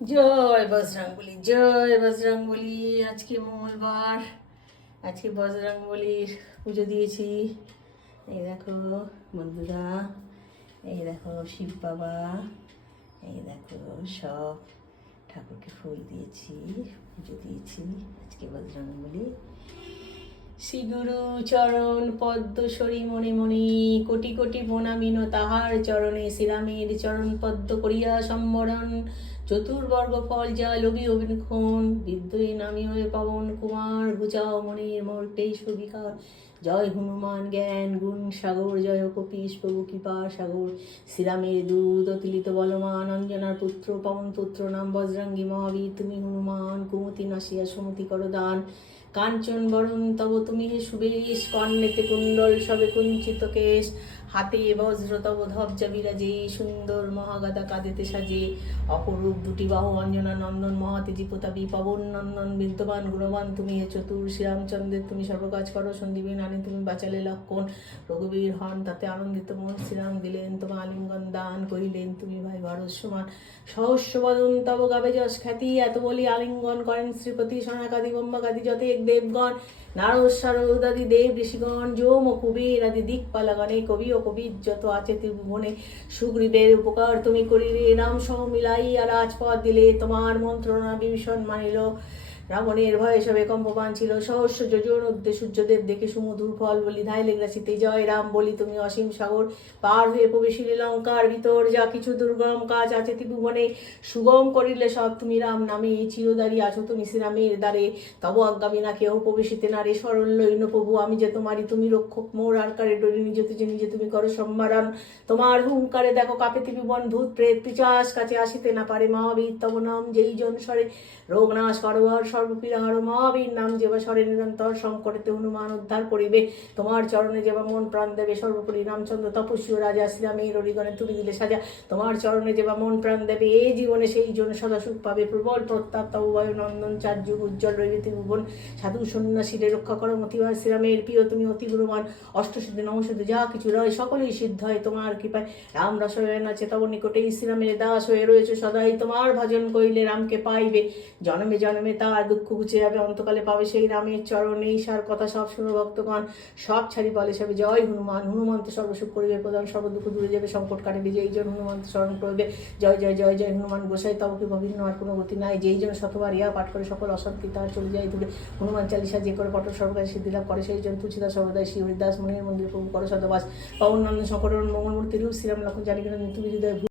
জয় বজরংবলী, জয় বজরংবলী। আজকে মঙ্গলবার, আজকে বজরংবলীর পুজো দিয়েছি। এই দেখো বন্ধুরা, এই দেখো শিব বাবা, এই দেখো সব ঠাকুরকে ফুল দিয়েছি, পুজো দিয়েছি। আজকে বজরংবলী। শ্রী গুরু চরণ পদ্ম সরি মনে মনে, কোটি কোটি প্রণামিন তাহার চরণে। শ্রীরামের চরণ পদ্ম করিয়া সম্বরণ, চতুর্বর্গ ফল যা লবি অভিনক্ষণ। বিদ্যুৎ নামি হয়ে পবন কুমার, ঘুচাও মনের মোরটেই সুবিকার। জয় হনুমান জ্ঞান গুণ সাগর, জয় কপিস প্রভু কৃপা সাগর। শ্রীরামের দূত অতিলিত বলমান, অঞ্জনার পুত্র পবন পুত্র নাম বজরঙ্গী মহাবীর। তুমি হনুমান কুমতি নাসিয়া সুমতি কর দান, কাঞ্চন বরণ তব তুমি হে সুবেশ। কর্ণেতে কুণ্ডল সবে কুঞ্চিত কেশ, হাতে বজ্র তব ধ্বজা বিরাজে। সুন্দর মহাগাদা কাঁদেতে সাজে, অপরূপ দুটি বাহু অঞ্জনা নন্দন। মহাতেজি প্রতাপী পবন নন্দন, বিদ্যমান গুণবান তুমি হে চতুর। শ্রীরামচন্দ্রের তুমি সর্বকাজ করো, সন্দীপে আনি তুমি বাঁচালে লক্ষণ। রঘুবীর হন তাতে আনন্দিত মন, শ্রীরাম দিলেন তোমার আলিঙ্গন দান। কহিলেন তুমি ভাই ভারত সমান, সহস্র বদন তব গাবে যশ খ্যাতি। এত বলি আলিঙ্গন করেন শ্রীপতি, সনাকাদি ব্রহ্মাকাদি যত এক দেবগণ। নারদ সারদাদি দেব ঋষিগণ, যম ও কুবের আদি দিকপালাগণে। কবি ও কবির যত আছে ত্রিভুবনে, সুগ্রীবের উপকার তুমি করিলে। নাম সহ মিলাইয়া রাজপথ দিলে, তোমার মন্ত্রণা বিভীষণ মানিল। রাবণের ভয়ে সবে কম্পমান ছিল, সহস্র যোজন ঊর্ধ্বে সূর্যদেব দেখে সুমধুর ফল বলি। ধাইলে গ্রাসিতে জয় রাম বলি, তুমি অসীম সাগর পার হয়ে প্রবেশিলে লঙ্কার ভিতর। যা কিছু দুর্গম কাজ আছে ত্রিভুবনে, সুগম করিলে সব তুমি রাম নামে। চিরদারি আছো তুমি শ্রীরামের দ্বারে, তব আজ্ঞা বিনা কেহ প্রবেশিতে নারে। সরল লইন প্রভু আমি যে তোমারই, তুমি রক্ষক মোর। আর কারে ডরি নিজে তুঝে নিজে তুমি করো সম্মারণ। তোমার হুঙ্কারে দেখো কাপে ত্রিভুবন, ভূত প্রেত পিশাচ কাছে আসিতে না পারে। মহাবীর তব নাম যেই জন সরে, রোগ নাশ করবার সর্বপীড়া হর। মহাবীর নাম যেবা স্বরে নিরন্তর, সংকটেতে হনুমান উদ্ধার করিবে। তোমার চরণে যেবা মন প্রাণ দেবে, সর্বোপরি রামচন্দ্র তপস্বী ও রাজা। শ্রীরামের অরিগণে তুমি দিলে সাজা, তোমার চরণে যেবা মন প্রাণ দেবে। এই জীবনে সেই জন সদা সুখ পাবে। প্রবল প্রতাপ তব বায়ু নন্দন, চার যুগ উজ্জ্বল রইবে ত্রিভুবন। সাধু সন্ন্যাসীরে রক্ষা করো মতিবার। শ্রীরামের প্রিয় তুমি অতি গুণবান, অষ্টসিদ্ধি নমসিদ্ধি যা কিছু রয় সকলেই সিদ্ধ হয় তোমার কৃপায়। রাম রসায়ন আছে তব নিকটেই, শ্রীরামের দাস হয়ে রয়েছে সদাই। তোমার ভজন করিলে রামকে পাইবে, জন্মে জন্মে তার দুঃখ ঘুচে যাবে। অন্তকালে পাবে সেই রামের চরণ। এই সার কথা সব শুনো ভক্তগণ, সব ছাড়ি বলে সবে জয় হনুমান। হনুমন্ত সর্বসুখ করিবে প্রদান, সর্ব দুঃখ দূরে যাবে, সংকট কাটিবে যেই জন হনুমন্ত স্মরণ করবে। জয় জয় জয় জয় হনুমান গোসাই, তব কি ভিন্ন আর কোনো গতি নাই। যেই জন শতবার ইয়া পাঠ করে সকল অশান্তি তার চলে যায় দূরে। হনুমান চালিসা যে করে পটল সর্বকাশে সিদ্ধি লাভ করে, সেই জন তুলসীদাস সর্বদাই শ্রী হরিদাস মনির মন্দির প্রভু করো সদবাস। পবন নন্দন শঙ্কর মঙ্গলমূর্তি রূপ, শ্রীরাম লক্ষণ জানি কেন তুমি হৃদয়